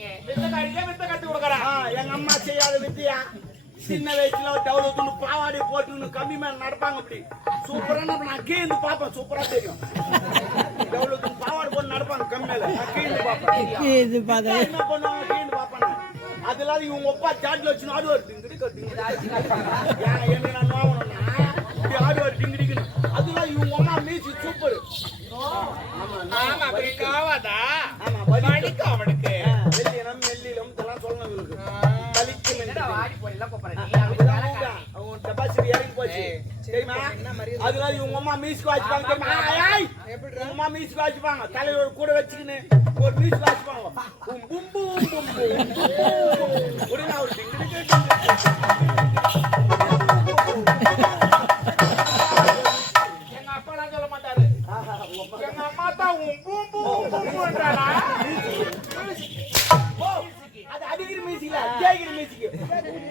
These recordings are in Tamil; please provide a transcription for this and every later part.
வித்த கத்து கொடுக்குறேன். எங்க அம்மா செய்யாத வித்தியா சின்ன வயசுல டவுலுக்கு பாவாடி போட்டு கம்மி மேல நடப்பாங்க. அப்படி சூப்பரா நான் கீழ்ந்து பார்ப்பேன். சூப்பரா தெரியும். டவுலுக்கு பாவாடி போட்டு நடப்பாங்க கம்மி மேல. நான் கீழ்ந்து பார்ப்பேன். என்ன பண்ணுவாங்க கீழ்ந்து பார்ப்பேன். அதெல்லாம் இவங்க ஒப்பா சாட்ல வச்சு ஆடு ஒரு டிங்கிடி என்ன நான் நோவணும்னா இப்படி ஆடு ஒரு டிங்கிடிக்கணும். அதெல்லாம் இவங்க அம்மா மீசி சூப்பர். ஆமா அப்படி காவாதா? ஆமா வலிக்கு அவனுக்கு வெள்ளினம் மெல்லிலும் இதெல்லாம் சொல்லணும் இவருக்கு. வலிக்கு என்னடா வாடி போறீங்க போறீங்க. அவங்க டெபாசிட் இறங்கி போச்சு தெரியுமா? அதெல்லாம் இவங்க அம்மா மீசுக்கு வச்சுப்பாங்க தெரியுமா? உங்க அம்மா மீசுக்கு வச்சுப்பாங்க. தலையோட கூட வச்சுக்கின்னு ஒரு மீசுக்கு வச்சுப்பாங்க. உடனே அவர் எங்க அப்பா நான் சொல்ல மாட்டாரு. எங்க அம்மா தான் பூம்பூன்றானா? அது அடிக்கிற மீசிக்கல ஜெயிக்கிற மீசிக்கு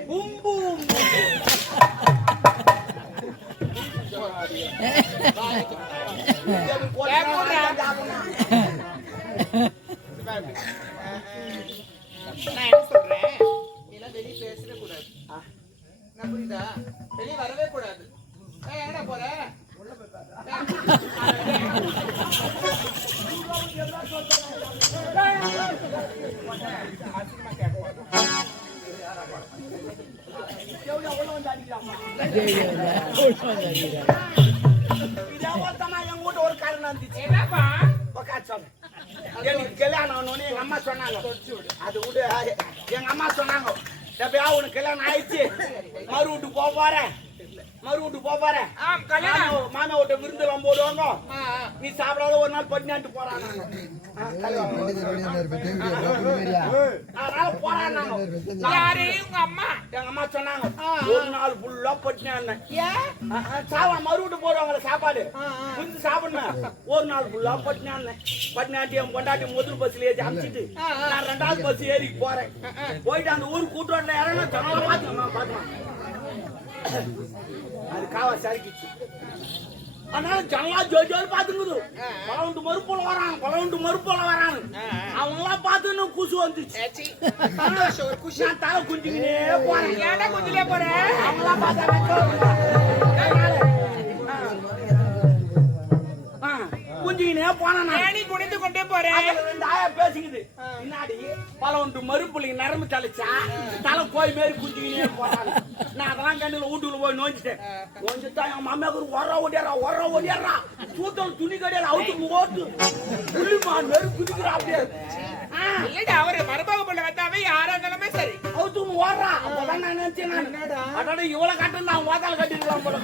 பூம்பூ நான் என்ன சொல்றேன், நீலாம் வெளியே பேசவே கூடாது. நான் புரியுதா? வெளியே வரவே கூடாது. எங்கடா போற? உள்ள போய் ஒரு காரணம் இருந்துச்சு. என்னப்பா எனக்கு கல்யாணம் எங்க அம்மா சொன்னாங்க. அது விடு. எங்க அம்மா சொன்னாங்க உனக்கு கல்யாணம் ஆயிடுச்சு மறு வீட்டு போறேன் மாமா விட்ட விருந்தெல்லாம் போடுவாங்க. நீ சாப்பிடாத ஒரு நாள் பட்டினாட்டு போறாங்க. அதனால போறாங்க. யாரு? உங்க அம்மா? எங்க அம்மா சொன்னாங்க ஒரு நாள் ஃபுல்லா பட்டினா சாவா மறு வீட்டு போடுவாங்க சாப்பாடு புரிஞ்சு சாப்பிடணும். ஒரு நாள் ஃபுல்லா பட்டினாட்டி என் பொண்டாட்டி முதல் பஸ்ல ஏறி அமிச்சிட்டு நான் 2வது பஸ் ஏறி போறேன். போயிட்டு அந்த ஊர் கூட்டோட்ல இறங்க ஜனங்களை பாத்துக்கலாம். அது காவா சரிக்கிச்சு. அதனால ஜனலா ஜோஜோன்னு பாத்துக்குது. பலவுண்டு மறுப்போல வராங்க. அவங்க எல்லாம் பாத்துன்னு குசு வந்துச்சு. நான் தலை குஞ்சுக்கினே போறேன். ஏன்டா குஞ்சிலே போறேன்? அவங்க எல்லாம் பார்த்தா குஞ்சுக்கினே போனேன். நீ குனிந்து கொண்டே போறேன். 2 ஆயா பேசிக்குது. பின்னாடி பலவுண்டு மறுப்புள்ளிங்க நரம்பு தலைச்சா தலை கோய் மாரி குஞ்சுக்கினே போறாங்க. நான் அதெல்லாம் கண்டில வீட்டுக்குள்ள போய் நோஞ்சிட்டேன். என் மாமியாக்கு ஒர ஓடியாரா சூத்தல் துணி கடையில அவுத்து ஓட்டு புள்ளிமான் மாரி குதிக்கிறா. அப்படியே இல்லடா அவரு மருமக பிள்ளை வந்தாவே யாரா இருந்தாலுமே சரி அவுத்து ஓடுறா. அப்பதான் நான் நினைச்சேன் அதோட இவ்வளவு கட்டு நான் வாத்தால கட்டிருக்கலாம் போல.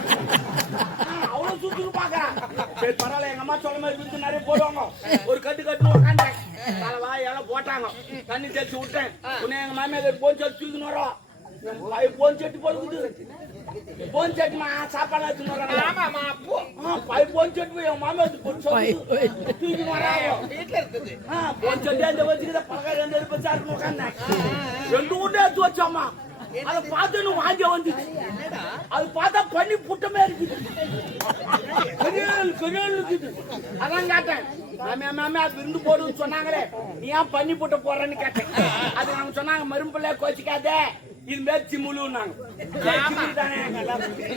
அவ்வளவு சுத்துக்கு பாக்குறான். சரி பரவாயில்ல. எங்க அம்மா சொல்ல மாதிரி விருந்து நிறைய போடுவாங்க. ஒரு கட்டு உட்காந்தேன். வாயெல்லாம் போட்டாங்க. தண்ணி தெளிச்சு விட்டேன். உன்னை எங்க மாமியார் போன் சட்டு வரோம். போன் சட்டு போடுது. போன் சட்டுமா சாப்பாடு வச்சுன்னு போன் சட்டு என் மாமியார் தூக்கி வராங்க. வீட்டுல இருக்குது போன் சட்டு அந்த வச்சுக்கிட்ட பக்கம் 2 பச்சா இருக்கு உட்காந்தேன். 2 உண்டை எடுத்து வச்சோம்மா. அதை பார்த்து வாங்க வந்துச்சு. அது பார்த்தா பண்ணி புட்டமே இருக்குது. அதான் கேட்டேன். மாமியா விருந்து போடுன்னு சொன்னாங்களே நீ ஏன் பண்ணி புட்ட போறேன்னு கேட்டேன். அது அவங்க சொன்னாங்க மரும்பிள்ள கோச்சிக்காத இது மேய்ச்சி முழுன்னாங்க.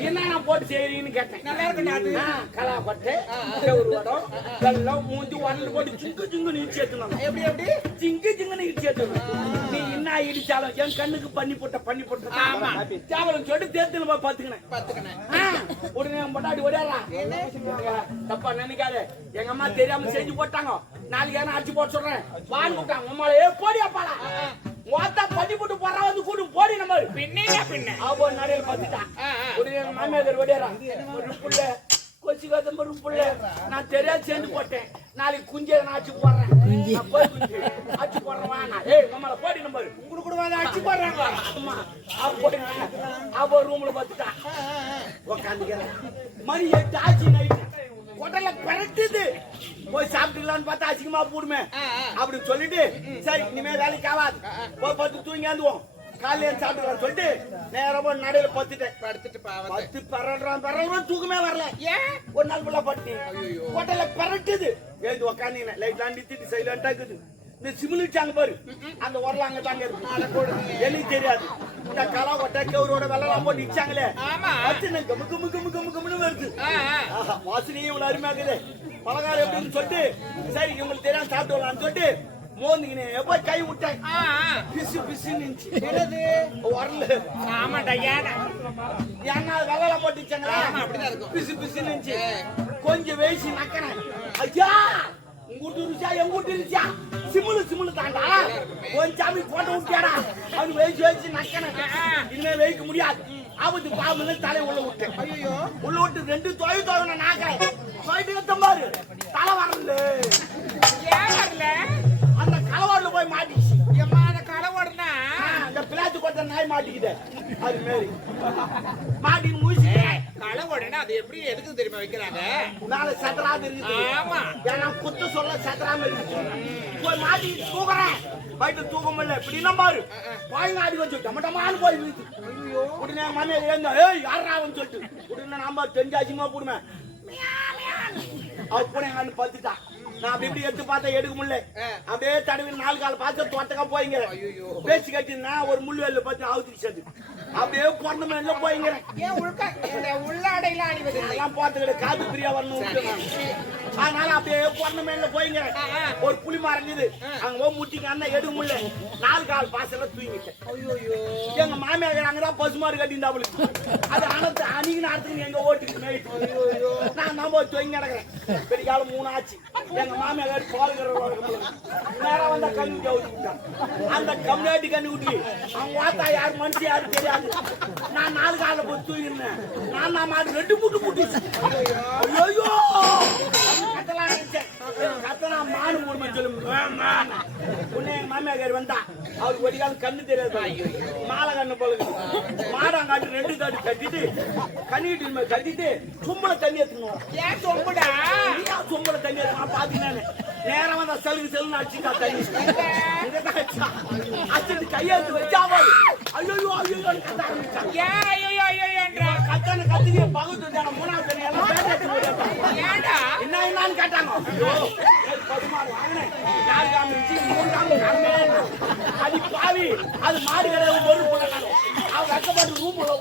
என்ன நான் போட்டு செய்றீங்கன்னு கேட்டேன். நல்லா இருக்கு. கலா கொட்டை செவரு வடம் வெள்ளம் மூஞ்சி ஒன்று போட்டு சிங்கு இடிச்சு ஏத்துனாங்க. எப்படி சிங்குன்னு இடிச்சு ஏத்துனாங்க. நீ என்ன இடிச்சாலும் என் கண்ணுக்கு பண்ணி போட்ட சாவலம் சொல்லிட்டு தேர்தல் போய் பாத்துக்கினேன். உடனே பொண்டாட்டி ஓடியாரா தப்பா நினைக்காத. எங்க அம்மா தெரியாம செஞ்சு போட்டாங்க. நாளைக்கு ஏன்னா அடிச்சு போட்டு சொல்றேன் வாங்கி விட்டாங்க. உமால போடியாப்பாடா வாத்தா பண்ணி போட்டு போறா வந்து கூட்டு போடி நம்ம பின்ன அவ நடையில பாத்துட்டான். உடனே மாமியார் ஓடியாரா ஒரு புள்ள கொச்சிக்காத ஒரு புள்ள நான் தெரியாது சேர்ந்து போட்டேன். நாளைக்கு குஞ்சை நான் அடிச்சு போடுறேன். அடிச்சு போடுறேன் வாங்க. நம்மள போடி நம்ம உங்களுக்கு கூட வந்து அடிச்சு போடுறாங்க. ஆமா அவ ரூம்ல பாத்துட்டான். உட்காந்துக்கிறேன். மணி 8 ஆச்சு நைட்டு. ஹோட்டல்ல பரட்டுது. போய் சாப்பிட்டுலான்னு பார்த்தா அசிங்கமா போடுமே அப்படின்னு சொல்லிட்டு சரி இனிமே வேலைக்கு ஆகாது போய் பத்து தூங்கி வந்துவோம் காலையில சாப்பிட்டு சொல்லிட்டு நேரமா நடையில படுத்துட்டு பரவாயில்ல தூக்கமே வரல. ஏன் ஒரு நாள் ஃபுல்லா பட்டு ஹோட்டல்ல பரட்டுது. எழுந்து உக்காந்தீங்க லைட் லாண்டி திட்டு சைலண்டா இருக்குது. இந்த சிமிலிட்டாங்க பாரு அந்த உரல அங்க தாங்க இருக்கு எனக்கு தெரியாது இந்த களை கொட்டை கவுரோட வெள்ளலாம் போட்டு இச்சாங்களே வச்சு கமு கமு கமு கமு கமுன்னு வருது வாசனையே இவ்வளவு அருமையா இருக்குது பலகாரம் எப்படின்னு சொல்லிட்டு சரி இவங்களுக்கு தெரியாம சாப்பிட்டு வரலாம்னு சொல்லிட்டு மோந்துக்கினே எப்ப கை விட்டேன் பிசு பிசு நின்ச்சு வரல ஆமாடா ஏன்னா வெள்ளலாம் போட்டு இச்சாங்களா அப்படிதான் இருக்கும் பிசு பிசு நின்ச்சு கொஞ்சம் வேசி நக்கிறேன் ஐயா உங்கூட்டு இருச்சா எங்கூட்டு இருச்சா சிமுலு தாண்டா கொஞ்சாமி போட்டு விட்டியாடா அவனு வேசி நக்கிறேன் இனிமே வைக்க முடியாது ஆபத்து பாம்புல தலை உள்ள விட்டேன் ஐயோ உள்ள விட்டு 2 தொகை நான் நாக்கிறேன் போயிட்டு பாரு தலை வரல ஏன் வரல அந்த கலவாடுல போய் மாட்டிச்சு ஏம்மா அந்த கலவாடுனா அந்த பிளாத்து கொட்ட நாய் மாட்டிக்குது அது மாரி மாட்டின்னு மூசி கலவாடுனா அது எப்படி எதுக்கு தெரியுமா வைக்கிறாங்க மேல சத்தராது இருக்குது ஆமா ஏன்னா குத்து சொல்ல சத்தராம இருக்கு போய் மாட்டி தூக்குறேன் போயிட்டு தூக்க முடியல இப்படின்னா பாரு பாய்ங்க அடி வச்சு டமட்டமானு போய் வீட்டு உடனே மாமியா ஏங்க ஏய் யாராவன்னு சொல்லிட்டு உடனே நாம தெரிஞ்சாச்சுமா போடுவேன் அவ பூனை பத்துட்டா நான் அப்படி இப்படி எடுத்து பார்த்தா எடுக்க முடியல அப்படியே தடவி 4 கால் பார்த்து தோட்டக்கா போய்ங்க பேச்சு கட்டினா ஒரு முள்ளு வெள்ள பார்த்து அவுத்துச்சு அப்படியே பொண்ணு மேல போய்ங்க ஏன் உள்ளாடையில அணிவது எல்லாம் பார்த்துக்கிட்டு காது பிரியா வரணும் அதனால அப்படியே பொண்ணு மேல போய்ங்க ஒரு புலி மறைஞ்சது அங்க போய் முட்டிங்க அண்ணன் எடுக்க முடியல 4 கால் பாசல தூங்கிட்டேன் எங்க மாமியார் அங்கதான் பசுமாறு கட்டியிருந்தா அவளுக்கு அது அனத்து அணிக்கு நேரத்துக்கு எங்க ஓட்டுக்கு நான் நம்ம தூங்கி கிடக்குறேன் பெரிய காலம் 3 ஆச்சு எங்க மாமியார் பால் நேரம் வந்தா கண்ணு ஜவுட்டான் அந்த கம்யூனிட்டி கண்ணு ஊட்டி அவங்க வாத்தா யார் மனுஷன் யாரும் தெரியாது நான் 4 கால போய் தூங்கினேன் நான் மாடு 2 முட்டு முட்டுச்சு ஐயோ கத்தலாம் நினைச்சேன் கத்தனா மாடு மூணு சொல்லுங்க உன்னை எங்க மாமியார் வந்தா அவருக்கு ஒரு காலம் கண்ணு தெரியாது மாலை கண்ணு போல மாடாங்காட்டு 2 காட்டு கட்டிட்டு கண்ணிட்டு கட்டிட்டு சும்மல தண்ணி எடுத்துக்கணும் ஏன் சொம்புடா சும்மல தண்ணி எடுத்து பாத்தீங்கன்னா நேரம் வந்தா செலுன்னு அடிச்சுட்டா தண்ணி அடிச்சுட்டு கையெழுத்து வச்சாவோ ஐயோ ஐயோ ஏன் ஐயோ ஐயோன்ற கத்தான கத்திரியை பகுத்து 3ஆவது தண்ணி எல்லாம் ஏன்டா என்னன்னு கேட்டாங்க பசுமாடு வாங்கினேன் 4 காமி 3 காமி அது பாவி அது மாடு கிடையாது ஒரு போட்டாங்க அவங்க அக்கப்பட்டு ரூம் உள்ள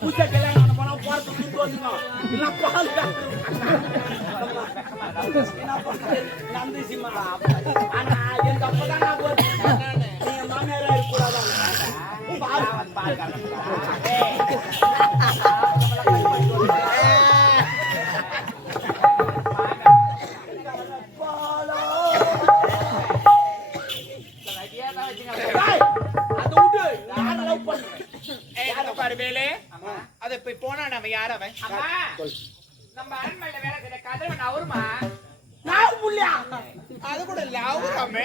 பூச்சை கல்யாணம் போனா போறதுக்கு நந்திசிமா ஆனா எங்க அப்பதான் நீங்க மாமியாரா இருக்கக்கூடாதான் அது போய் போனா நம்ம யார் அவன் நம்ம அரண்மனையில வேலை செய்யற கதிரவன் அவருமா நான் புள்ளியா அது கூட இல்ல அவருமே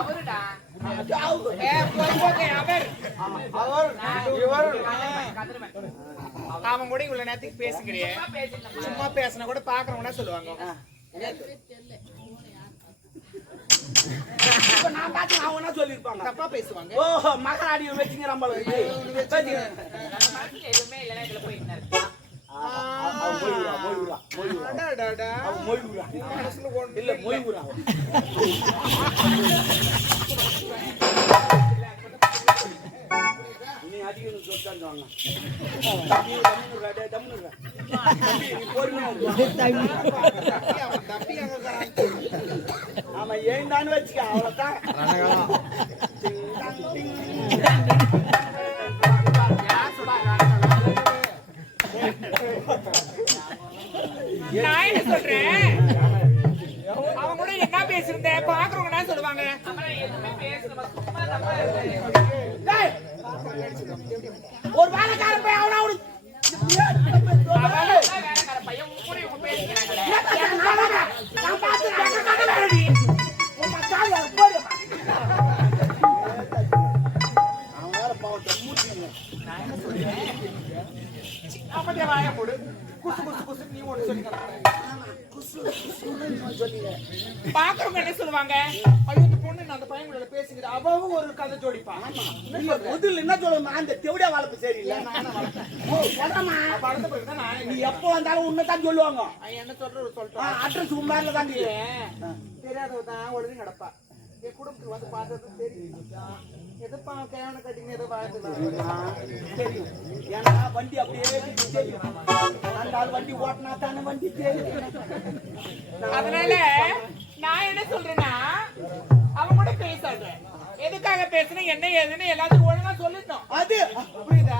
அவருடா அவன் கூட இவ்வளவு நேரத்துக்கு பேசுகிறியே சும்மா பேசினா கூட பாக்குறவங்க சொல்லுவாங்க நான் பார்த்து அவங்க சொல்லிருப்பாங்க தப்பா பேசுவாங்க ஓஹோ மகராடி வச்சுங்கிறான் எதுவுமே இல்லைன்னா இதுல போய் இல்ல மொய்வுரா நீ அதிகம் சொல்லிட்டாங்க ஆமா ஏந்தான்னு வச்சுக்க அவ்வளவுதான் நான் என்ன சொல்றேன் அவங்க கூட என்ன பேசிருந்தேன் பாக்குறவங்க என்ன சொல்லுவாங்க ஒரு வேலைக்கார போய் அவனா நான் என்ன சொல்றேன்? அப்பதே வாய போடு. குசு குசு குசு நீ ஒண்ணு சொல்லி பாக்குறவங்க என்ன சொல்லுவாங்க? ஐயோ இந்த பொண்ணு நான் அந்த பையன் கூட பேசிக்கிற அவவும் ஒரு கதை ஜோடிப்பா. முதல்ல என்ன சொல்லுமா அந்த தெவடியா வளர்ப்பு சரியில்லை. நீ எப்போ வந்தாலும் உன்னதான் சொல்லுவாங்க. என்ன சொல்றேன் அட்ரஸ் உண்மையில தான் தெரியாதவ தான் உடனே நடப்பா. என் குடும்பத்துக்கு வந்து பார்த்தது தெரியும். எதுப்பா கேவன கட்டிங்க ஏதோ வாழ்த்து தெரியும். ஏன்னா வண்டி அப்படியே தெரியும். அந்த வண்டி ஓட்டினா தானே வண்டி தெரியும். அதனால நான் என்ன சொல்றேன்னா அவங்க கூட பேசாத. எதுக்காக பேசுன என்ன ஏதுன்னு எல்லாத்துக்கும் ஒழுங்கா சொல்லிட்டோம். அது புரியுதா?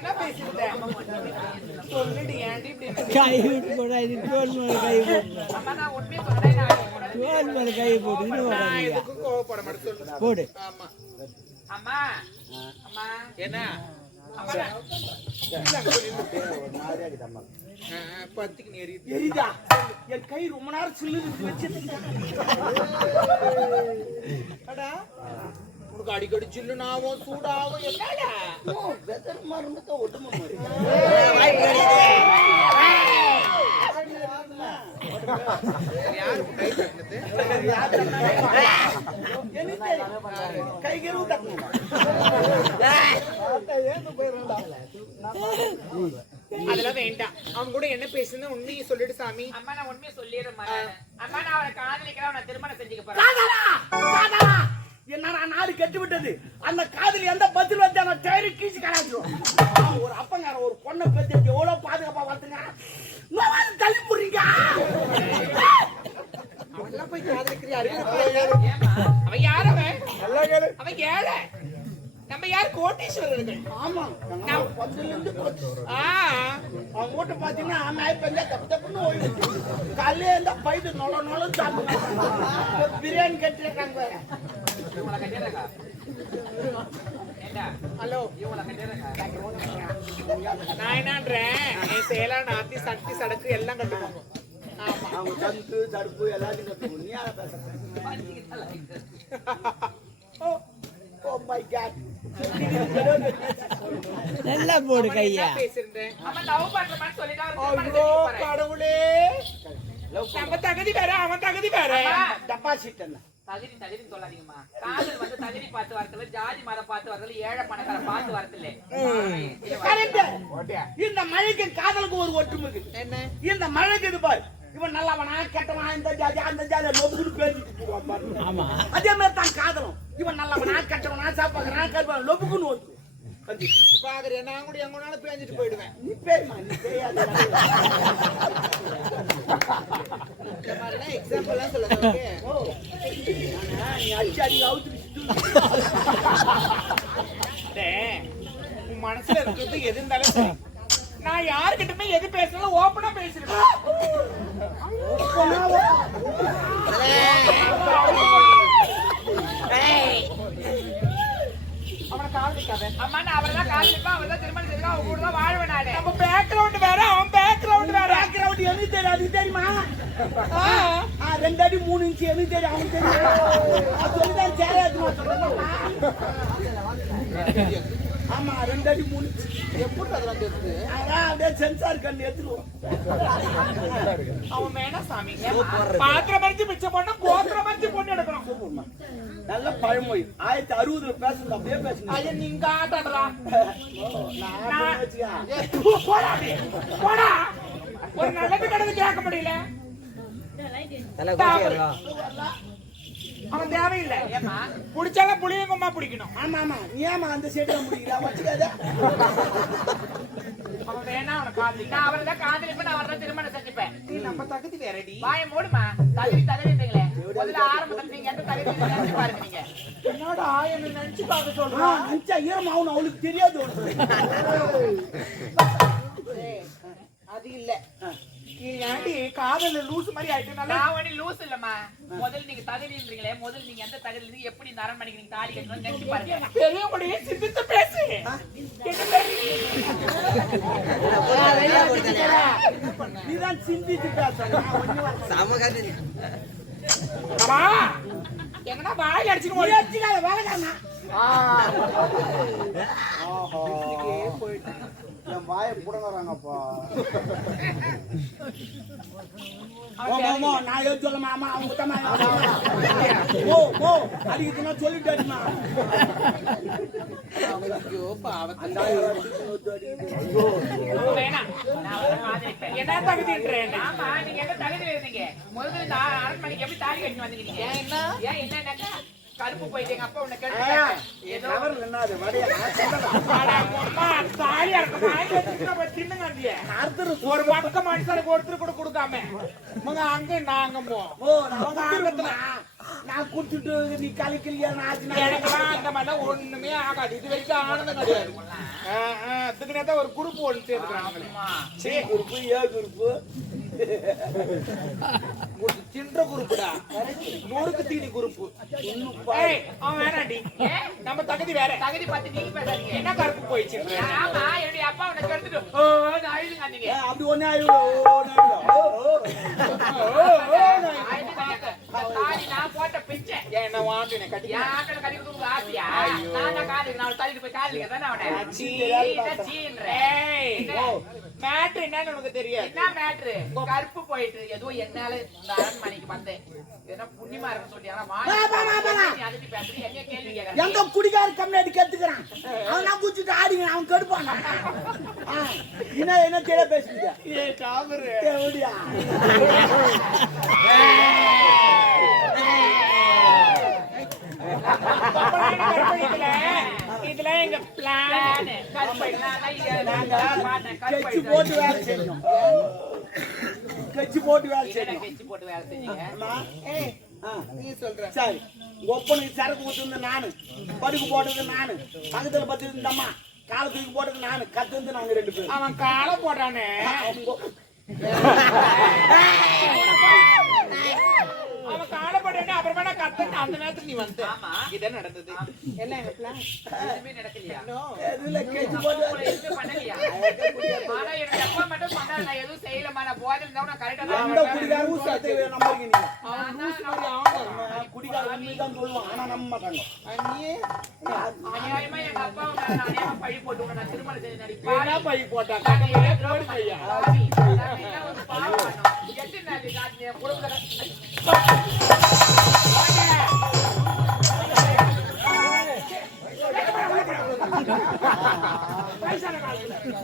என்ன பேசிட்ட சொல்லிடு ஏன்டி இப்படி கை விட்டு போடா இது தோல் மேல கை போடு அம்மா நான் உண்மையை சொல்றேன். தோல் மேல கை போடு இன்னும் நான் எதுக்கும் கோவப்பட மாட்டேன் சொல்லு. போடு ஆமா அம்மா அம்மா என்ன அம்மா பத்திக்கு நேரி எரிதா என் கை ரொம்ப நேரம் சில்லு வச்சு உனக்கு அடிக்கடி சில்லுனாவும் சூடாவும் என்னடா வெதர் மருந்து ஒட்டுமா அதெல்லாம் வேண்டாம். அவன் கூட என்ன பேசுன்னு உண்மையை சொல்லிட்டு சாமி. அம்மா நான் உண்மையை சொல்லிடுறேன். அம்மா நான் அவனை காதலிக்கிறேன், அவனை திருமணம் செஞ்சுக்க போறேன். என்ன நாடு கெட்டு விட்டது. அந்த காதல் எந்த பதில் வந்து அவன் டயரு கீச்சு கலாச்சிடும். ஒரு அப்பங்கார ஒரு பொண்ணை பத்தி எவ்வளவு பாதுகாப்பா வளர்த்துங்க தள்ளி போடுறீங்க. அவன்லாம் போய் காதலிக்கிறியா? அவன் யார்? அவன் ஏழை. நம்ம யார்? கோட்டீஸ்வரர்கள். ஆமா பத்துல அவன் வீட்டை பாத்தீங்கன்னா நாய்ப்பந்தா தப்பு தப்புன்னு ஓய்வு காலையில இருந்தா பைது நொல நொல சாப்பிடுவாங்க. பிரியாணி கட்டிருக்காங்க. ஹலோ நான் என்னன்றேன் என் சேலா நாத்தி சட்டி சடக்கு எல்லாம் கட்டுவாங்க. ஆமா அவங்க தந்து தடுப்பு எல்லாத்தையும் கட்டுவோம். நீ யார பேசுற? ஓ மை காட் நல்லா போடு கையா பேசிருந்தேன். அவன் லவ் பண்றமான்னு சொல்லிட்டு அவன் திருமணம் ஐயோ செஞ்சுக்க போறேன். கடவுளே நம்ம தகுதி வேற அவன் தகுதி வேற. டெபாசிட் என்ன தகுதின்னு சொல்லாதீங்கம்மா. காதல் வந்து தகுதி பார்த்து வரதுல, ஜாதி மதம் பார்த்து வரதுல, ஏழை பணக்கார பார்த்து வரதுல. இந்த மழைக்கு காதலுக்கு ஒரு ஒற்றுமை இருக்கு. என்ன இந்த மழைக்கு இது பாரு இவன் நல்லவனா கெட்டவனா இந்த ஜாதி அந்த ஜாதி லொபுன்னு பேசிட்டு போவான் பாரு. ஆமா அதே மாதிரி தான் காதலும் இவன் நல்லவனா கெட்டவனா சாப்பாக்குறா கருப்பான் லொபுக்குன்னு ஓட்டு பாக்குறேன். நான் கூட எங்கனால பேஞ்சிட்டு போயிடுவேன். நீ பேய்மா நீ பேயாத. இந்த மாதிரிலாம் எக்ஸாம்பிள் எல்லாம் சொல்லுங்க. நீ அடிச்சு அடி அவுத்து உன் மனசுல இருக்கிறது எது இருந்தாலும் சரி. நான் யாருக்கிட்டமே எது பேசணும் ஓப்பனா பேசிருக்கேன். அவனை காதலிக்காத. அம்மா நான் அவரைதான் காதலிப்பேன், அவரைதான் திருமணம் செஞ்சுக்க, அவன் கூட தான் வாழ்வேன் நானு. நம்ம பேக்ரவுண்ட் வேற அவன் பேக்ரவுண்ட் வேற. பேக்ரவுண்ட் எனக்கு தெரியும் அது தெரியுமா? 2 அடி 3 இன்ச்சு எனக்கு தெரியும் அவனுக்கு தெரியும். அது சொல்லிதான் சேராதுமா சொல்றேன். ஆமா 2 அடி 3 இன்ச்சு எப்படி அதெல்லாம் தெரியுது? அதான் அப்படியே சென்சார் கண்ணு எடுத்துருவோம். அவன் வேணா சாமி பாத்திரம் மறிச்சு மிச்சம் பண்ண கோத்திரம் மறிச்சு பொண்ணு எடுக்கணும். நல்ல பழமொழி 1960 பேசுறது அப்படியே பேசுங்க. ஐயா நீங்க ஆட்டாடுறா. போடா ஒரு நல்லது கிடந்து கேட்க முடியல. அவன் தேவையில்லை. புடிச்சாலும் புளியங்கம்மா பிடிக்கணும். ஆமா ஆமா நீ ஏமா அந்த சைடுல முடியல வச்சுக்காத. அவன் வேணா அவனை காதலிக்க. நான் அவரைதான் காதலிப்பேன், அவரைதான் திருமணம் செஞ்சுப்பேன். நீ நம்ம தகுதி வேறடி. வாயை மூடுமா. தகுதின்றீங்களே முதல்ல ஆரம்பத்துல நீங்க எந்த தகுதி நினைச்சு பாருங்க. நீங்க என்னோட என்ன நினைச்சு பார்க்க சொல்றான். அஞ்சா ஈரம் ஆகணும் அவளுக்கு தெரியாது. அது இல்ல ஏன்டி காதல்ல லூசு மாதிரி ஆயிட்டு நான் ஒண்ணு லூஸ் இல்லம்மா. முதல்ல நீங்க தகுதின்றீங்களே, முதல்ல நீங்க எந்த தகுதியில இருந்து எப்படி இந்த அரண்மனைக்கு நீங்க தாலி கட்டணும்னு நினைச்சு பாருங்க. பெரியவங்களுடைய சிந்தித்து பேசு. நீதான் சிந்திச்சு பேசணும். அம்மா எங்கனா வாயில அடிச்சுட்டு ஓடி அடிச்சுக்காத வேலைக்காரனா. என் வாயை புடங்குறாங்கப்பா. நான் எது சொல்ல மாமா அவங்க தம்மா அடிக்கிறதுனா சொல்லிட்டு அடிமா. வேணாம், நான் வந்து காதலிப்பேன். என்ன தகுதின்றேன்? ஆமா, நீங்க எந்த தகுதியில இருந்தீங்க? முதல்ல இந்த அரண்மனைக்கு எப்படி தாலி கட்டி வந்தீங்க? ஏன் என்னன்னாக்கா கருப்பு போயிட்டு எங்க அப்பா உன்னை கேட்டு ஏதோ என்னது வடைய தாலியா இருக்க சின்னங்க ஒரு பக்கம் மனுஷனுக்கு ஒருத்தர் கூட கொடுக்காம உங்க அங்க நாங்க நான் குடுத்துட்டு நீ கலிக்கலியா எனக்குலாம் அந்த மாதிரிலாம் ஒண்ணுமே ஆகாது. இது வரைக்கும் ஆனந்தம் கிடையாது. அதுக்குனே ஒரு குரூப் ஒன்று சேர்ந்துக்கிறாங்க. குரூப்பு ஏ குரூப்பு சின்ன குரூப்புடா, நொறுக்கு தீனி குரூப்பு. அவன் வேணாண்டி, நம்ம தகுதி வேற. தகுதி பார்த்து நீங்க பேசாதீங்க. என்ன கருப்பு போயிடுச்சு? ஆமா, என்னுடைய அப்பா உன்னை கெடுத்துட்டு அழுதுங்க. அப்படி ஒன்னே தாலி நான் போட்ட பிச்சை. என்ன வாண்டின கட்டி என் ஆட்களை கட்டி கொடுக்க ஆசையா? நான் தான் காதலிக்கு நான் தள்ளிட்டு போய் காதலிக்க தானே அவனை மேட்ரு என்னன்னு உனக்கு தெரியாது. என்ன மேட்ரு? கருப்பு போயிட்டு ஏதோ என்னால இந்த அரண்மனைக்கு வந்தேன். ஏன்னா புண்ணியமா இருக்கு சொல்லி அதுக்கு பேசுறேன். என்ன கேள்வி கேட்கறேன்? எங்க குடிகார கம்மியாடி கத்துக்கிறான். அவன் நான் குடிச்சிட்டு ஆடிங்க அவன் கெடுப்பான். என்ன தெரிய பேசுறீங்க? எப்படியா இதுல எங்க பிளான் கட்சி போட்டு வேலை செய்யணும். கட்சி போட்டு வேலை செய்யணும். கட்சி போட்டு வேலை செஞ்சீங்க. நீ சொல்ற சரி, ஒப்பனுக்கு சரக்கு ஊத்துறது நானு, படுக்கு போட்டது நானு, பக்கத்துல பத்து இருந்தம்மா காலத்துக்கு போட்டது நானு, கத்து வந்து நாங்க 2 பேரும். அவன் காலை போட்டானே அவன் காலை போட்டானே அப்புறமா நான் கத்தேன். அந்த நேரத்துல நீ வந்து இதான் நடந்தது. என்ன எங்க பிளான் எதுவுமே நடக்கலையா? எதுல கட்சி போட்டு உங்களை எதுவுமே பண்ணலையா? ஆனா என்னோட அப்பா மட்டும் பண்ணாரு. நான் எதுவும் செய்யலமா. நான் போதில் இருந்தா நான் கரெக்டா அந்த குடிகார ஊசாத்தை நம்புறீங்க நீங்க? அவன் குடிகார உண்மைதான் சொல்லுவான், ஆனா நம்ப மாட்டாங்க. அநியாயமா எங்க அப்பா அநியாயமா பழி போட்டு உன்னை நான் திருமணம் செஞ்சு நடிப்பேன். பை போட்டா பையா எட்டு நாள் காட்டு என் குடும்பத்துல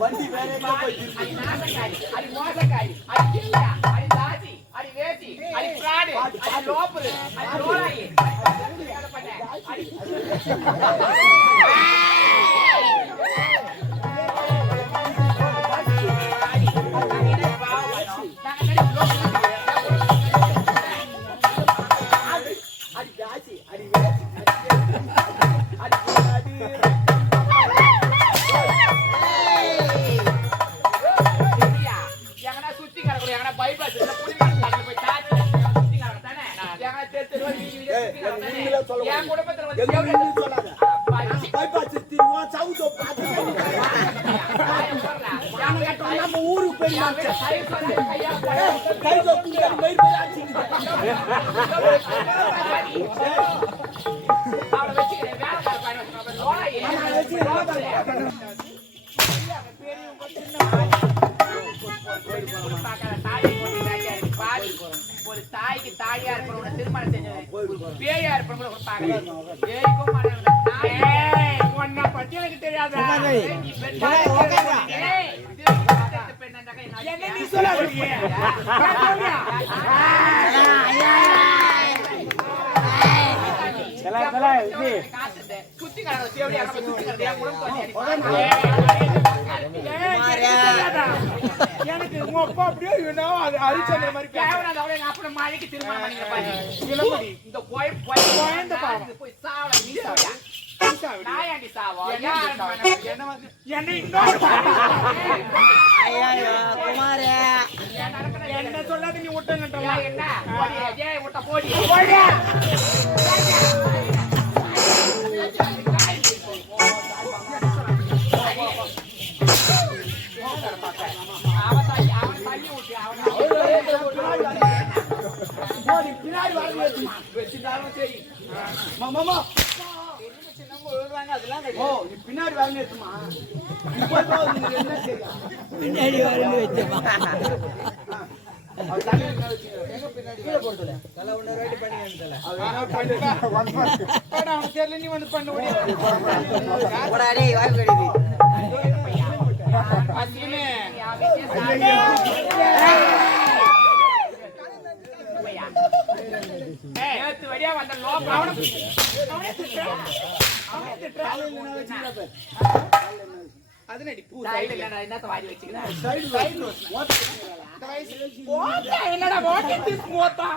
வண்டி வேற அடி நாசக்காரி, அடி மோசக்காரி, அடி கில்லா, அடி தாசி, அடி வேசி, அடி பிராடு, அடி லோப்பரு, அடி லோராயி, அடி ஊருக்கு போய் ஒரு தாய்க்கு தாயா இருப்பவங்க திருமணம் செஞ்சது பேயா இருப்பவங்க பேய்க்கும் உன்னை பத்தி எனக்கு தெரியாதா? என்ன நீ சொல்லாதீங்க. சுத்தி எனக்கு உங்க அப்பா அப்படியே ஹரிச்சந்திர மாதிரி அப்படி மழைக்கு திருமணம் பண்ணிங்க இளமதி இந்த கோயில் குழந்தை பாவம் போய் சாவல நான் ஏன்டி சாவோ என்ன இன்னொரு ஐயோ குமாரே என்ன சொல்லாத நீ விட்டுங்கன்ற என்ன போடி ஏய் விட்ட போடி அவன் தள்ளி விட்டு அவன் பின்னாடி வரது வச்சுட்டாலும் சரி மாமா ஓ நீ பின்னாடி வரணும் எடுத்துமா என்ன தெரியும் பின்னாடி வரணும் வச்சமா தெரியல நீ வந்து பண்ண நேத்து வழியா வந்த லோகம் அவனை அது நடி பூ சைடுல இல்ல என்னத்த வாரி வச்சுக்கிறேன் என்னடா ஓட்டி போத்தா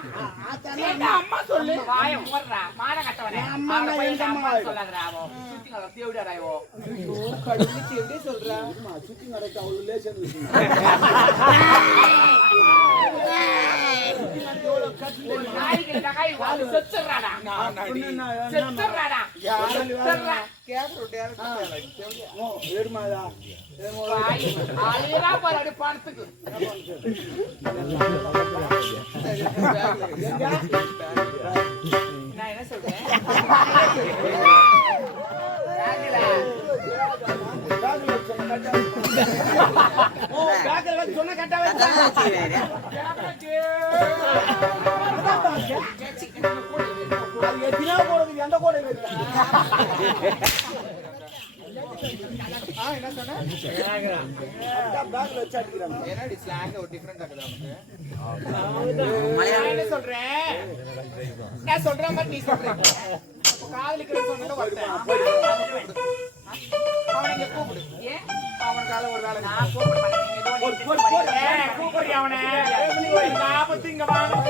அம்மா சொல்லு வாய மூடுறா மான கட்டவனே அம்மா சொல்லாதடா அவோ சுத்தி நல்லா தேவிடா இவோ கடவுளுக்கு எப்படி சொல்றா சுத்தி நடக்க அவ்வளவு லேசா நாய்க்கு தகாய் வாது செத்துறாடா செத்துறாடா செத்துறா ஏடுமாதா ஆயிரா பாரு பணத்துக்கு நான் என்ன சொல்றேன் சொன்ன கட்டா வச்சு எத்தனா போடுறது எந்த கூட என்ன சொன்ன பேக்ல வச்சு அடிக்கிறாங்க என்னடி ஸ்லாங் ஒரு டிஃபரெண்ட் ஆகுது அவனுக்கு நான் என்ன சொல்றேன் நான் சொல்ற மாதிரி நீ சொல்ற காதலிக்கிற சொன்னத வரேன் அவனை இங்க கூப்பிடு ஏன் அவனுக்கால ஒரு வேலை நான் கூப்பிட மாட்டேன் கூப்பிடு அவனை ஆபத்து இங்க வாங்க